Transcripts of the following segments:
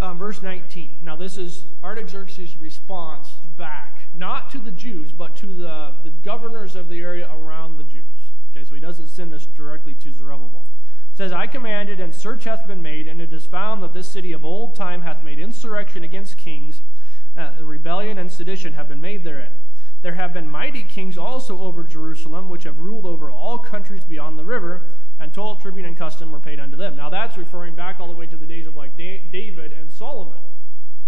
Verse 19. Now this is Artaxerxes' response back, not to the Jews, but to the governors of the area around the Jews. Okay, so he doesn't send this directly to Zerubbabel. It says, I commanded, and search hath been made, and it is found that this city of old time hath made insurrection against kings. Rebellion and sedition have been made therein. There have been mighty kings also over Jerusalem, which have ruled over all countries beyond the river, and toll, tribute, and custom were paid unto them. Now that's referring back all the way to the days of like David and Solomon,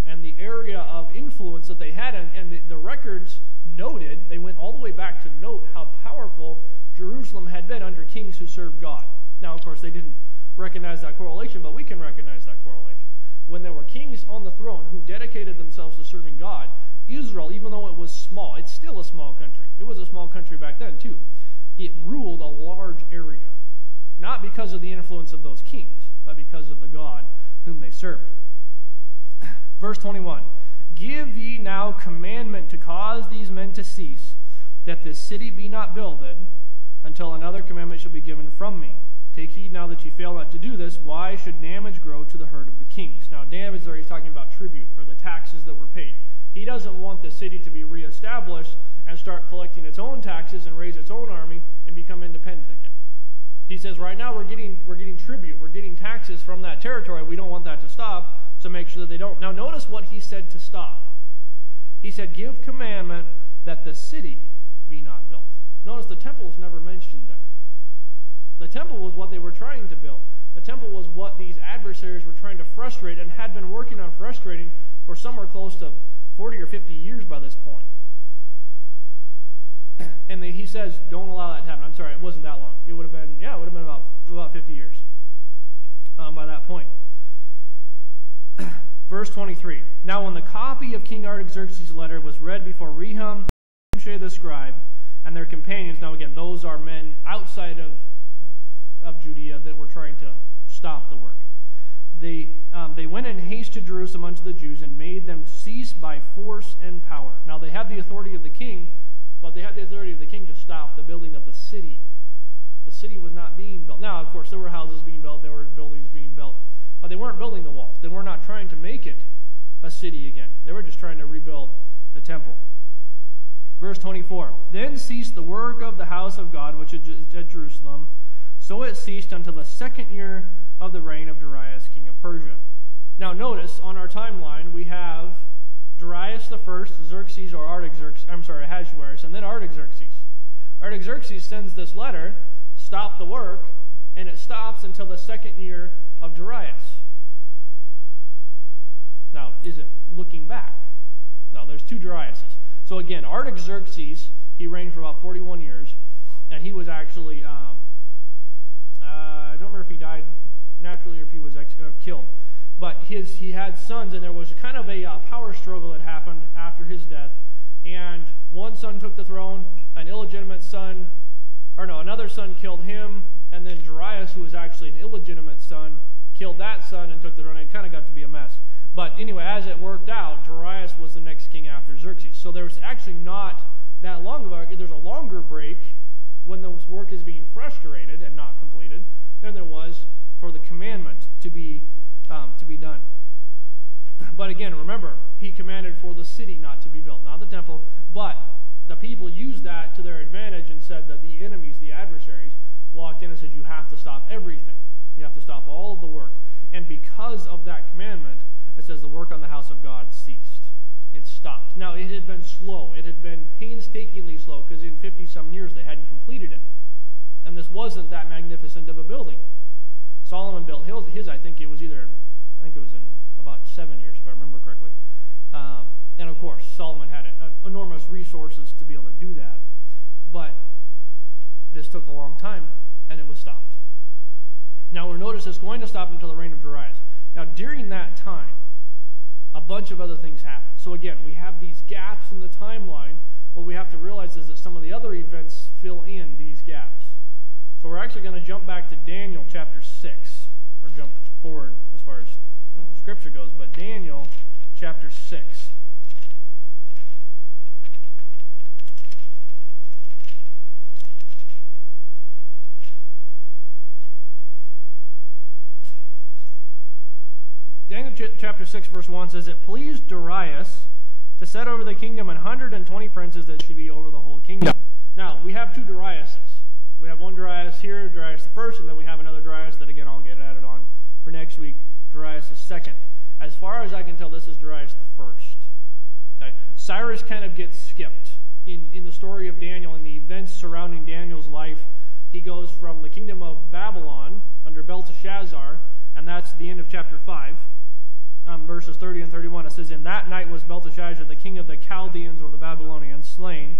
and the area of influence that they had, and the records noted, they went all the way back to note how powerful Jerusalem had been under kings who served God. Now, of course, they didn't recognize that correlation, but we can recognize that correlation. When there were kings on the throne who dedicated themselves to serving God, Israel, even though it was small, it's still a small country. It was a small country back then, too. It ruled a large area, not because of the influence of those kings, but because of the God whom they served. Verse 21, Give ye now commandment to cause these men to cease, that this city be not builded, until another commandment shall be given from me. Take heed now that ye fail not to do this. Why should damage grow to the hurt of the kings? Now, damage there, he's talking about tribute, or the taxes that were paid. He doesn't want the city to be reestablished and start collecting its own taxes and raise its own army and become independent again. He says, right now we're getting tribute, we're getting taxes from that territory. We don't want that to stop, so make sure that they don't. Now, notice what he said to stop. He said, give commandment that the city be not built. Notice the temple is never mentioned there. The temple was what they were trying to build. The temple was what these adversaries were trying to frustrate and had been working on frustrating for somewhere close to 40 or 50 years by this point. And he says, don't allow that to happen. I'm sorry, it wasn't that long. It would have been, about 50 years by that point. Verse 23. Now when the copy of King Artaxerxes' letter was read before Rehum, Shimshai the scribe, and their companions, now again, those are men outside of Judea that were trying to stop the work. They went in haste to Jerusalem unto the Jews and made them cease by force and power. Now they had the authority of the king, but they had the authority of the king to stop the building of the city. The city was not being built. Now, of course, there were houses being built, there were buildings being built, but they weren't building the walls. They were not trying to make it a city again. They were just trying to rebuild the temple. Verse 24, Then ceased the work of the house of God, which is at Jerusalem, so it ceased until the 2nd year of the reign of Darius, king of Persia. Now notice, on our timeline, we have Darius the first, Xerxes or Ahasuerus, and then Artaxerxes. Artaxerxes sends this letter, stop the work, and it stops until the 2nd year of Darius. Now, is it looking back? No, there's 2 Dariuses. So again, Artaxerxes, he reigned for about 41 years, and he was actually, I don't remember if he died naturally or if he was killed, but he had sons, and there was kind of a power struggle that happened after his death, and one son took the throne, an illegitimate son, another son killed him, and then Darius, who was actually an illegitimate son, killed that son and took the throne. It kind of got to be a mess. But anyway, as it worked out, Darius was the next king after Xerxes. So there's actually not that long of there's a longer break when the work is being frustrated and not completed than there was for the commandment to be done. But again, remember, he commanded for the city not to be built, not the temple, but the people used that to their advantage and said that the enemies, the adversaries, walked in and said, you have to stop everything. You have to stop all of the work. And because of that commandment, it says the work on the house of God ceased. It stopped. Now, it had been slow. It had been painstakingly slow because in 50-some years they hadn't completed it. And this wasn't that magnificent of a building. Solomon built his, I think it was in about 7 years, if I remember correctly. And of course, Solomon had enormous resources to be able to do that. But this took a long time, and it was stopped. Now, we'll notice it's going to stop until the reign of Darius. Now, during that time, a bunch of other things happened. So again, we have these gaps in the timeline. What we have to realize is that some of the other events fill in these gaps. So we're actually going to jump back to Daniel chapter 6, or jump forward as far as Scripture goes, but Daniel chapter 6. Daniel chapter 6, verse 1 says, "It pleased Darius to set over the kingdom 120 princes that should be over the whole kingdom." Now, we have two Dariuses. We have one Darius here, Darius the first, and then we have another Darius that, again, I'll get added on for next week, Darius the second. As far as I can tell, this is Darius the first. Okay? Cyrus kind of gets skipped in the story of Daniel and the events surrounding Daniel's life. He goes from the kingdom of Babylon under Belteshazzar, and that's the end of chapter 5, verses 30 and 31. It says, "In that night was Belteshazzar, the king of the Chaldeans, or the Babylonians, slain,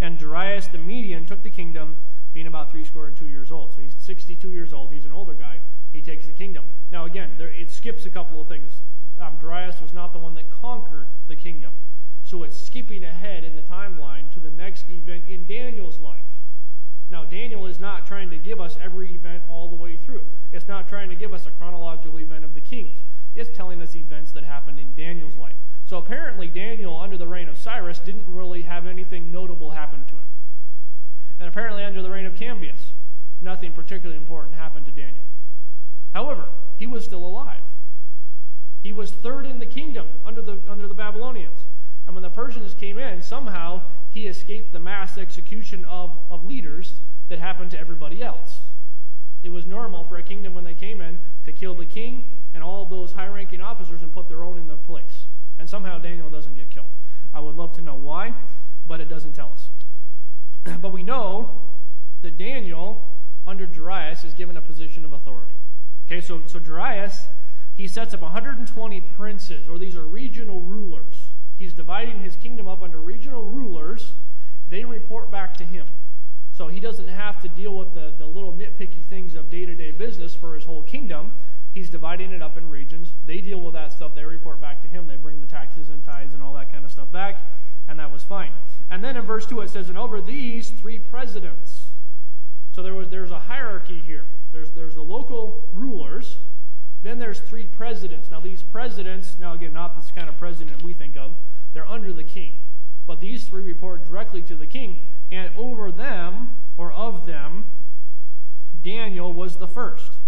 and Darius the Median took the kingdom, being about 62 years old." So he's 62 years old. He's an older guy. He takes the kingdom. Now again, it skips a couple of things. Darius was not the one that conquered the kingdom. So it's skipping ahead in the timeline to the next event in Daniel's life. Now, Daniel is not trying to give us every event all the way through. It's not trying to give us a chronological event of the kings. It's telling us events that happened in Daniel's life. So apparently Daniel, under the reign of Cyrus, didn't really have anything notable happen to him. And apparently under the reign of Cambyses, nothing particularly important happened to Daniel. However, he was still alive. He was third in the kingdom under the Babylonians. And when the Persians came in, somehow he escaped the mass execution of leaders that happened to everybody else. It was normal for a kingdom when they came in to kill the king and all of those high-ranking officers and put their own in their place. And somehow Daniel doesn't get killed. I would love to know why, but it doesn't tell us. But we know that Daniel, under Darius, is given a position of authority. Okay, so Darius, he sets up 120 princes, or these are regional rulers. He's dividing his kingdom up under regional rulers. They report back to him. So he doesn't have to deal with the little nitpicky things of day-to-day business for his whole kingdom. He's dividing it up in regions. They deal with that stuff. They report back to him. They bring the taxes and tithes and all that kind of stuff back, and that was fine. And then in verse 2 it says, "And over these 3 presidents." So there's a hierarchy here. There's the local rulers. Then there's 3 presidents. Now these presidents, now again, not this kind of president we think of, they're under the king. But these 3 report directly to the king. And over them, or of them, Daniel was the first.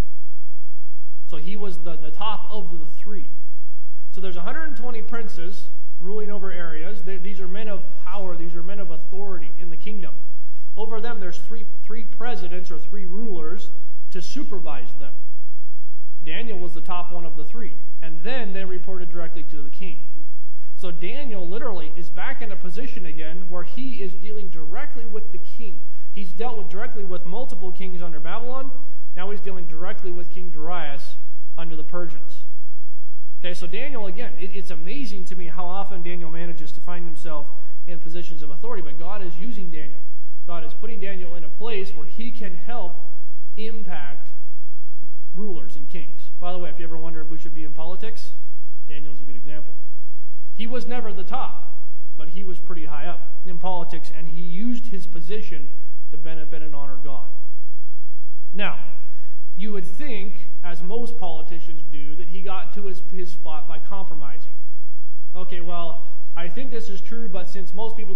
So he was the top of the 3. So there's 120 princes ruling over areas. These are men of power. These are men of authority in the kingdom. Over them, there's three presidents or 3 rulers to supervise them. Daniel was the top one of the 3. And then they reported directly to the king. So Daniel literally is back in a position again where he is dealing directly with the king. He's dealt directly with multiple kings under Babylon. Now he's dealing directly with King Darius under the Persians. Okay, so Daniel, again, it's amazing to me how often Daniel manages to find himself in positions of authority, but God is using Daniel. God is putting Daniel in a place where he can help impact rulers and kings. By the way, if you ever wonder if we should be in politics, Daniel's a good example. He was never the top, but he was pretty high up in politics, and he used his position to benefit and honor God. Now, you would think, as most politicians do, that he got to his spot by compromising. Okay, well, I think this is true, but since most people